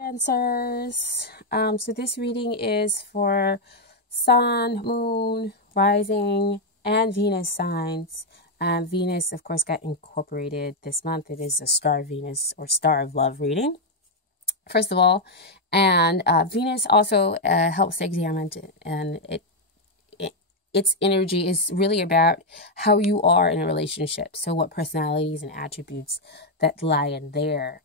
Cancers. So this reading is for Sun, Moon, Rising, and Venus signs. Venus, of course, got incorporated this month. It is a Star of Venus or Star of Love reading, first of all. And Venus also helps examine, and its energy is really about how you are in a relationship. So what personalities and attributes that lie in there.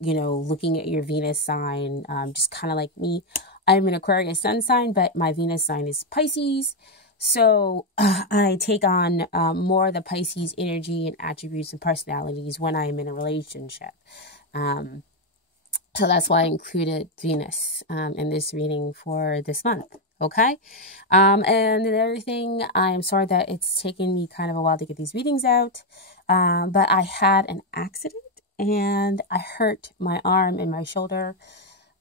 Looking at your Venus sign, just kind of like me, I'm an Aquarius sun sign, but my Venus sign is Pisces. So I take on more of the Pisces energy and attributes and personalities when I'm in a relationship. So that's why I included Venus in this reading for this month. Okay. And another thing, I'm sorry that it's taken me kind of a while to get these readings out. But I had an accident and I hurt my arm and my shoulder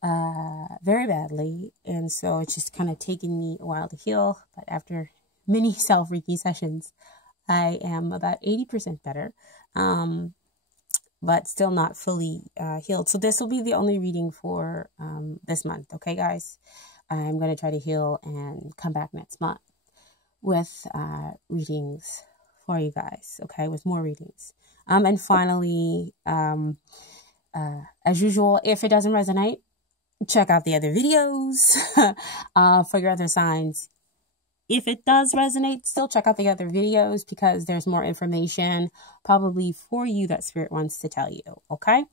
very badly. And so it's just kind of taken me a while to heal. But after many self-Reiki sessions, I am about 80% better. But still not fully healed. So this will be the only reading for this month. Okay, guys? I'm going to try to heal and come back next month with readings for you guys, okay, with more readings. And finally, as usual, if it doesn't resonate, check out the other videos for your other signs. If it does resonate, still check out the other videos because there's more information probably for you that Spirit wants to tell you, okay?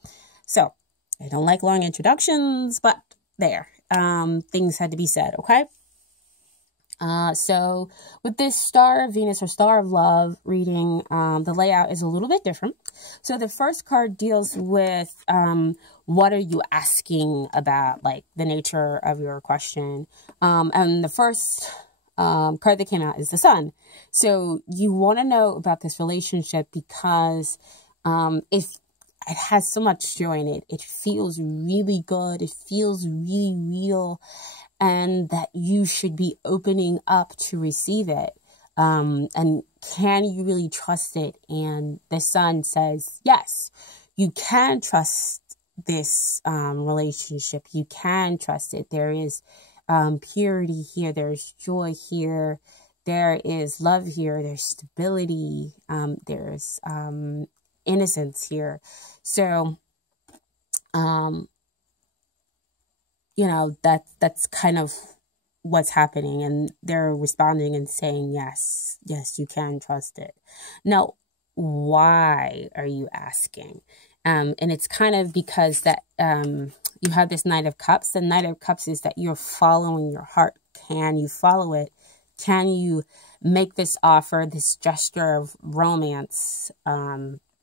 So, I don't like long introductions, but there. Things had to be said, okay? So with this Star of Venus or Star of Love reading, the layout is a little bit different. So the first card deals with what are you asking about, like the nature of your question. And the first card that came out is the Sun. So you want to know about this relationship because if it has so much joy in it. It feels really good. It feels really real. And that you should be opening up to receive it. And can you really trust it? And the Sun says, yes, you can trust this relationship. You can trust it. There is purity here. There's joy here. There is love here. There's stability. There's innocence here. So, that's kind of what's happening. And they're responding and saying, yes, you can trust it. Now, why are you asking? And it's kind of because that you have this Knight of Cups. The Knight of Cups is that you're following your heart. Can you follow it? Can you make this offer, this gesture of romance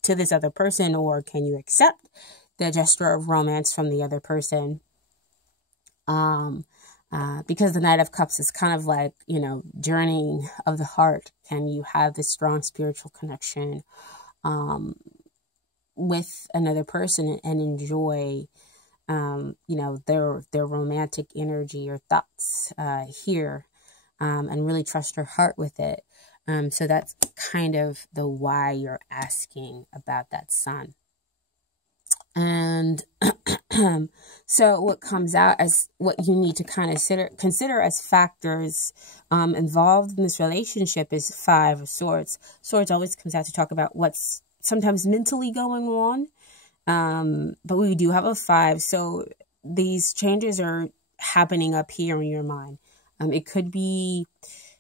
to this other person, or can you accept the gesture of romance from the other person? Because the Knight of Cups is kind of like, journeying of the heart. Can you have this strong spiritual connection with another person and enjoy, their romantic energy or thoughts here, and really trust your heart with it. So that's kind of the why you're asking about that Sun. And so what comes out as what you need to kind of consider as factors involved in this relationship is Five of Swords. Swords always comes out to talk about what's sometimes mentally going on. But we do have a 5. So these changes are happening up here in your mind. It could be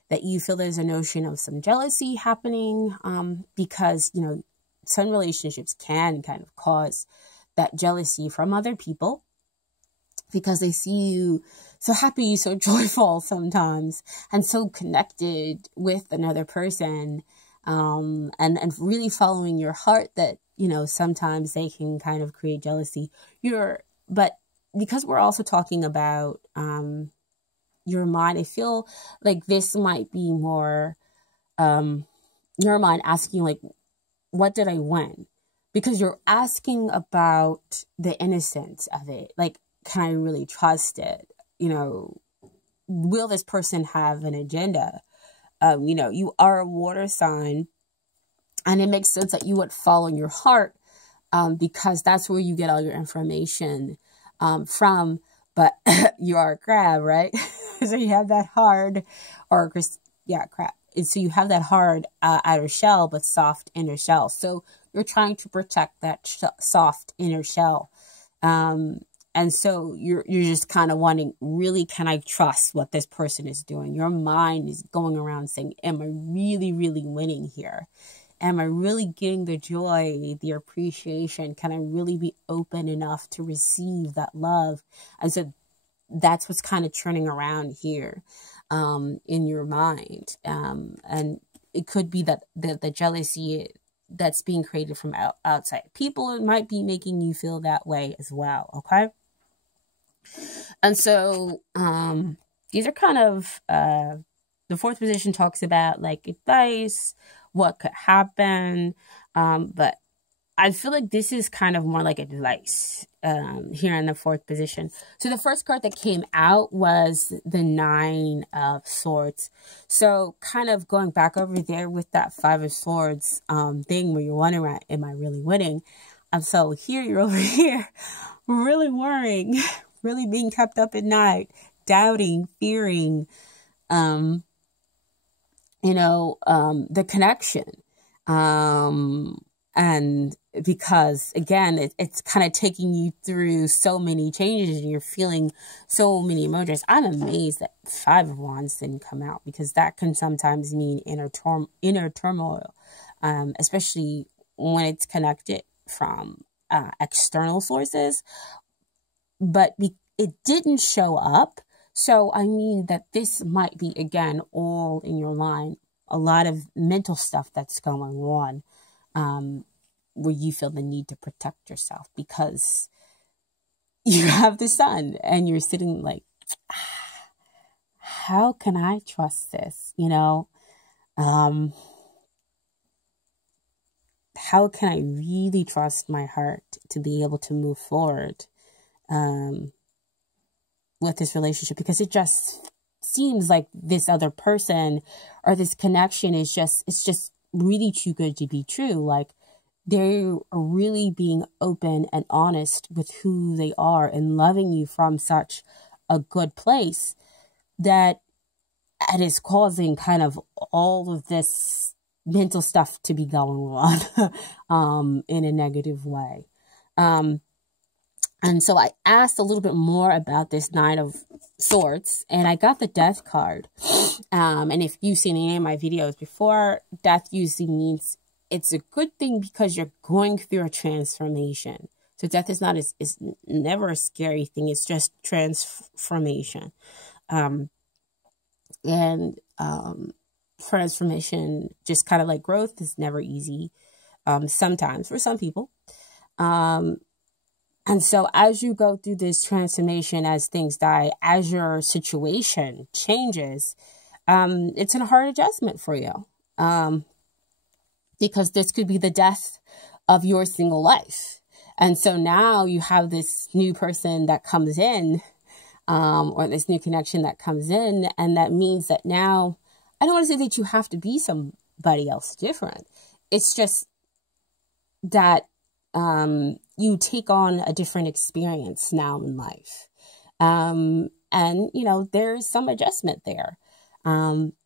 that you feel there's a notion of some jealousy happening because, some relationships can kind of cause that jealousy from other people because they see you so happy, so joyful sometimes, and so connected with another person, and really following your heart that, sometimes they can kind of create jealousy. But because we're also talking about your mind, I feel like this might be more your mind asking, like, what did I win? Because you're asking about the innocence of it. Like, can I really trust it? Will this person have an agenda? You are a water sign, and it makes sense that you would follow your heart. because that's where you get all your information from. But you are a crab, right? So you have that hard, crab. And so you have that hard outer shell, but soft inner shell. So you're trying to protect that soft inner shell. And so you're just kind of wanting, really, can I trust what this person is doing? Your mind is going around saying, am I really, really winning here? Am I really getting the joy, the appreciation? Can I really be open enough to receive that love? And so that's what's kind of turning around here in your mind. And it could be that the jealousy that's being created from outside people, it might be making you feel that way as well, okay? And so these are kind of, the fourth position talks about like advice, what could happen, but I feel like this is kind of more like advice here in the fourth position. So the first card that came out was the 9 of Swords. So kind of going back over there with that 5 of Swords thing where you're wondering, am I really winning? And so here you're over here really worrying, really being kept up at night, doubting, fearing, the connection. And because, again, it's kind of taking you through so many changes and you're feeling so many emotions. I'm amazed that 5 of Wands didn't come out, because that can sometimes mean inner turmoil, especially when it's connected from external sources. But it didn't show up. So, I mean that this might be, again, all in your line, a lot of mental stuff that's going on. Where you feel the need to protect yourself because you have the sun and you're sitting like, how can I trust this? How can I really trust my heart to be able to move forward with this relationship? Because it just seems like this other person or this connection is it's just really too good to be true. Like, they are really being open and honest with who they are and loving you from such a good place that it is causing kind of all of this mental stuff to be going on in a negative way. And so I asked a little bit more about this 9 of Swords, and I got the Death card. And if you've seen any of my videos before, death usually means it's a good thing because you're going through a transformation. So death is never a scary thing. It's just transformation. Transformation, just kind of like growth, is never easy. Sometimes for some people. And so as you go through this transformation, as things die, as your situation changes, it's a hard adjustment for you. Because this could be the death of your single life. And so now you have this new person that comes in, or this new connection that comes in. And that means that now, I don't want to say that you have to be somebody else different. It's just that you take on a different experience now in life. And, there's some adjustment there.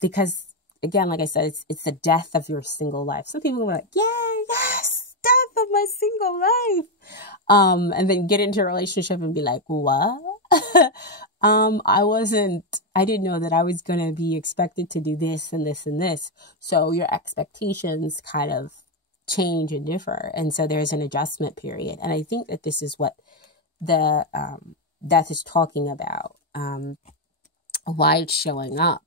Because, again, like I said, it's the death of your single life. Some people are like, yeah, yes, death of my single life. And then get into a relationship and be like, what? I didn't know that I was going to be expected to do this and this and this. So your expectations kind of change and differ. And so there's an adjustment period. And I think that this is what the death is talking about, why it's showing up.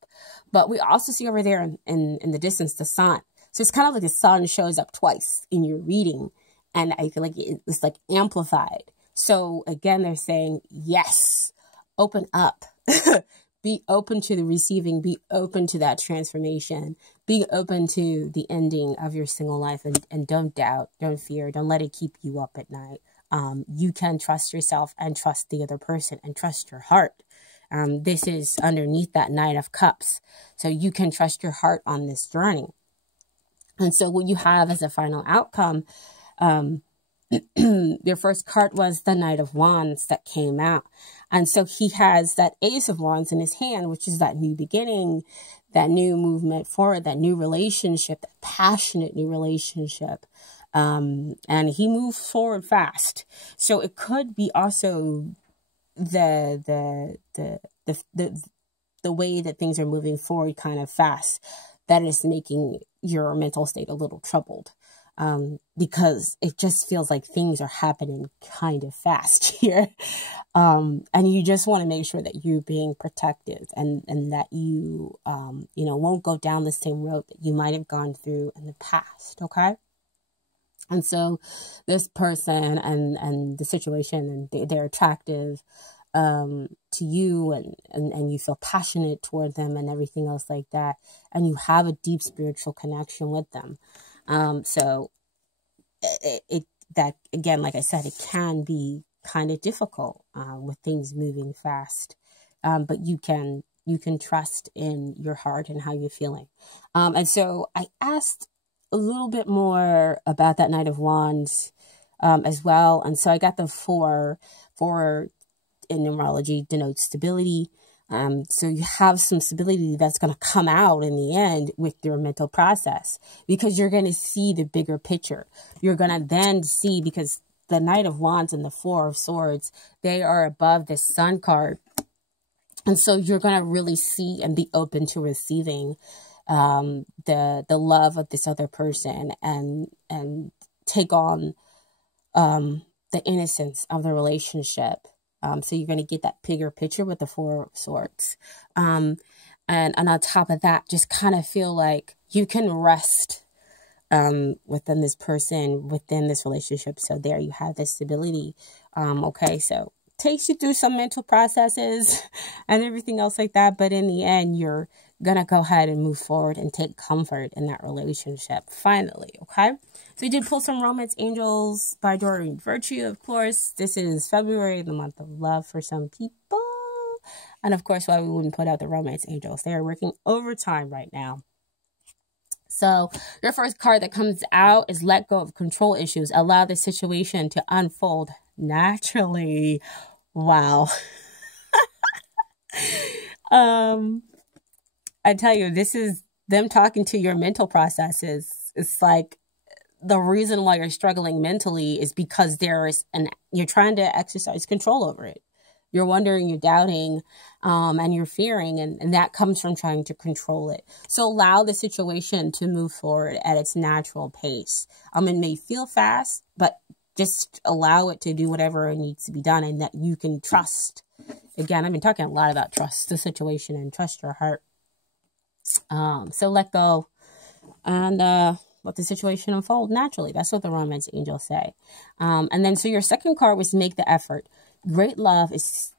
But we also see over there in the distance, the sun. So it's kind of like the sun shows up twice in your reading. And I feel like it's like amplified. So again, they're saying, yes, open up. Be open to the receiving. Be open to that transformation. Be open to the ending of your single life. And don't doubt, don't fear, don't let it keep you up at night. You can trust yourself and trust the other person and trust your heart. This is underneath that 9 of Cups. So you can trust your heart on this journey. And so what you have as a final outcome Your first card was the Knight of Wands that came out. And so he has that Ace of Wands in his hand, which is that new beginning, that new movement forward, that new relationship, that passionate new relationship. And he moves forward fast. So it could be also the way that things are moving forward kind of fast that is making your mental state a little troubled. Because it just feels like things are happening kind of fast here. And you just want to make sure that you're being protective and that you, won't go down the same road that you might have gone through in the past. Okay. And so this person and the situation, and they're attractive, to you, and you feel passionate toward them and everything else like that. And you have a deep spiritual connection with them. So that again, like I said, it can be kind of difficult with things moving fast, but you can trust in your heart and how you're feeling. And so I asked a little bit more about that Knight of Wands as well, and so I got the four in numerology denotes stability. So you have some stability that's going to come out in the end with your mental process, because you're going to see the bigger picture. You're going to then see, because the Knight of Wands and the Four of Swords, they are above the Sun card. And so you're going to really see and be open to receiving the love of this other person and take on the innocence of the relationship. So you're going to get that bigger picture with the Four of Swords. And on top of that, just kind of feel like you can rest within this person, within this relationship. So there you have the stability. Okay, so takes you through some mental processes and everything else like that. But in the end, you're going to go ahead and move forward and take comfort in that relationship finally. Okay. So we did pull some romance angels by Doreen Virtue, of course. This is February, the month of love for some people. And of course, why we wouldn't put out the romance angels. They are working overtime right now. So your first card that comes out is let go of control issues. Allow the situation to unfold naturally. Wow. I tell you, this is them talking to your mental processes. It's like the reason why you're struggling mentally is because you're trying to exercise control over it. You're wondering, you're doubting, and you're fearing, and that comes from trying to control it. So allow the situation to move forward at its natural pace. It may feel fast, but just allow it to do whatever it needs to be done, and that you can trust. Again, I've been talking a lot about trust the situation and trust your heart. So let go and let the situation unfold naturally. That's what the romance angels say. And then so your second card was make the effort. Great love is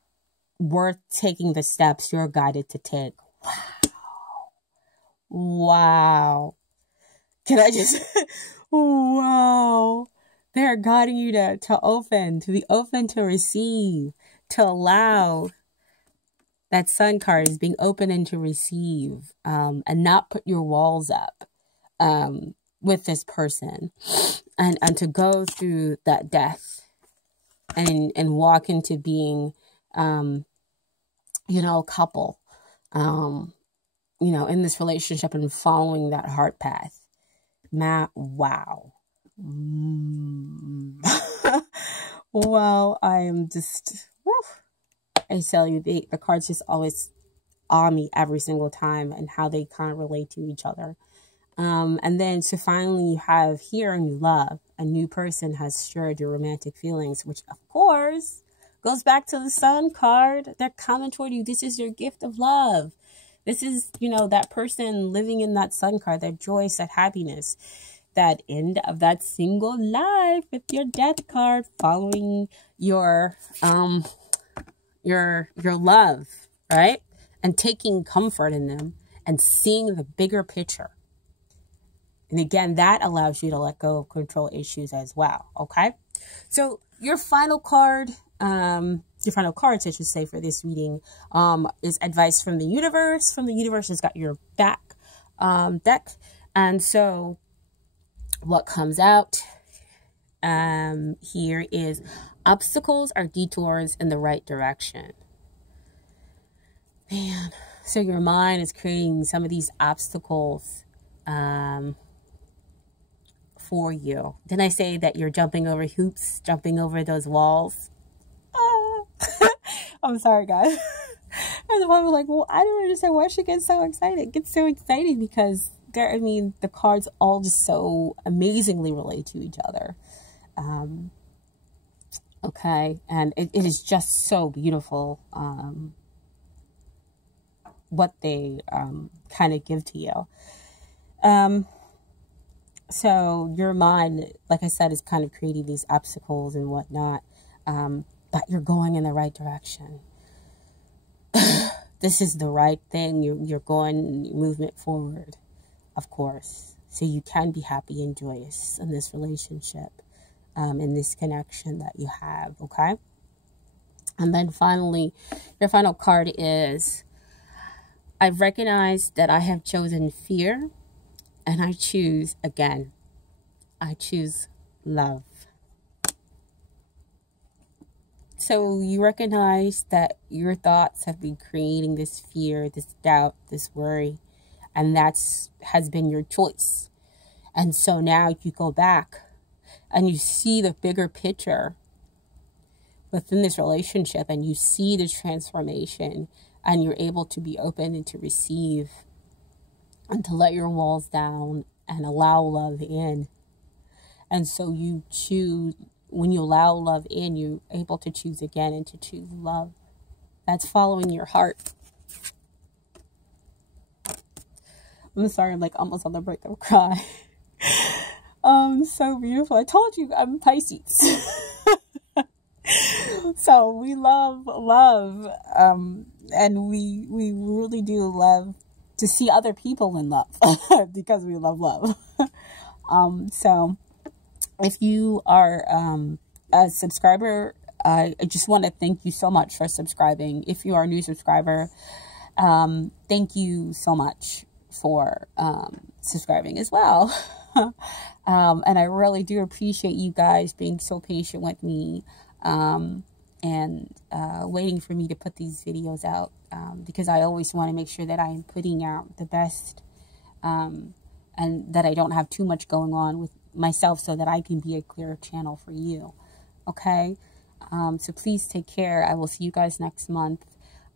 worth taking the steps you're guided to take. Wow. Can I just wow. They're guiding you to be open to receive, to allow. That Sun card is being open and to receive, and not put your walls up with this person, and to go through that death and walk into being, a couple, in this relationship and following that heart path. Wow. Wow, I am just, whew. I tell you, the cards just always awe me every single time, and how they kind of relate to each other. And then so finally you have here a new love. A new person has shared your romantic feelings, which of course goes back to the Sun card. They're coming toward you. This is your gift of love. This is, that person living in that Sun card, that joy, that happiness, that end of that single life with your Death card, following your love, right? And taking comfort in them and seeing the bigger picture. And again, that allows you to let go of control issues as well. Okay. So your final cards, I should say, for this reading, is advice from the universe. From the universe has got your back, deck. And so what comes out here is obstacles are detours in the right direction. Man, so your mind is creating some of these obstacles for you. Didn't I say that you're jumping over hoops, jumping over those walls? I'm sorry, guys. And the mom was like, well, I don't understand why she gets so excited. It gets so excited because the cards all just so amazingly relate to each other. Okay, and it is just so beautiful what they kind of give to you. So your mind, like I said, is kind of creating these obstacles and whatnot, but you're going in the right direction. This is the right thing. You're going movement forward, of course. So you can be happy and joyous in this relationship, in this connection that you have, okay? And then finally, your final card is, I've recognized that I have chosen fear, and I choose again. I choose love. So you recognize that your thoughts have been creating this fear, this doubt, this worry, and has been your choice. And so now you go back and you see the bigger picture within this relationship, and you see the transformation, and you're able to be open and to receive and to let your walls down and allow love in. And so you choose, when you allow love in, you're able to choose again and to choose love. That's following your heart. I'm sorry, I'm like almost on the brink of cry. So beautiful. I told you I'm Pisces. So we love, and we really do love to see other people in love because we love. So if you are a subscriber, I just want to thank you so much for subscribing. If you are a new subscriber, thank you so much for subscribing as well. And I really do appreciate you guys being so patient with me and waiting for me to put these videos out, because I always want to make sure that I am putting out the best, and that I don't have too much going on with myself, so that I can be a clear channel for you. Okay? So please take care. I will see you guys next month.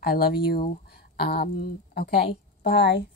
I love you. Okay? Bye.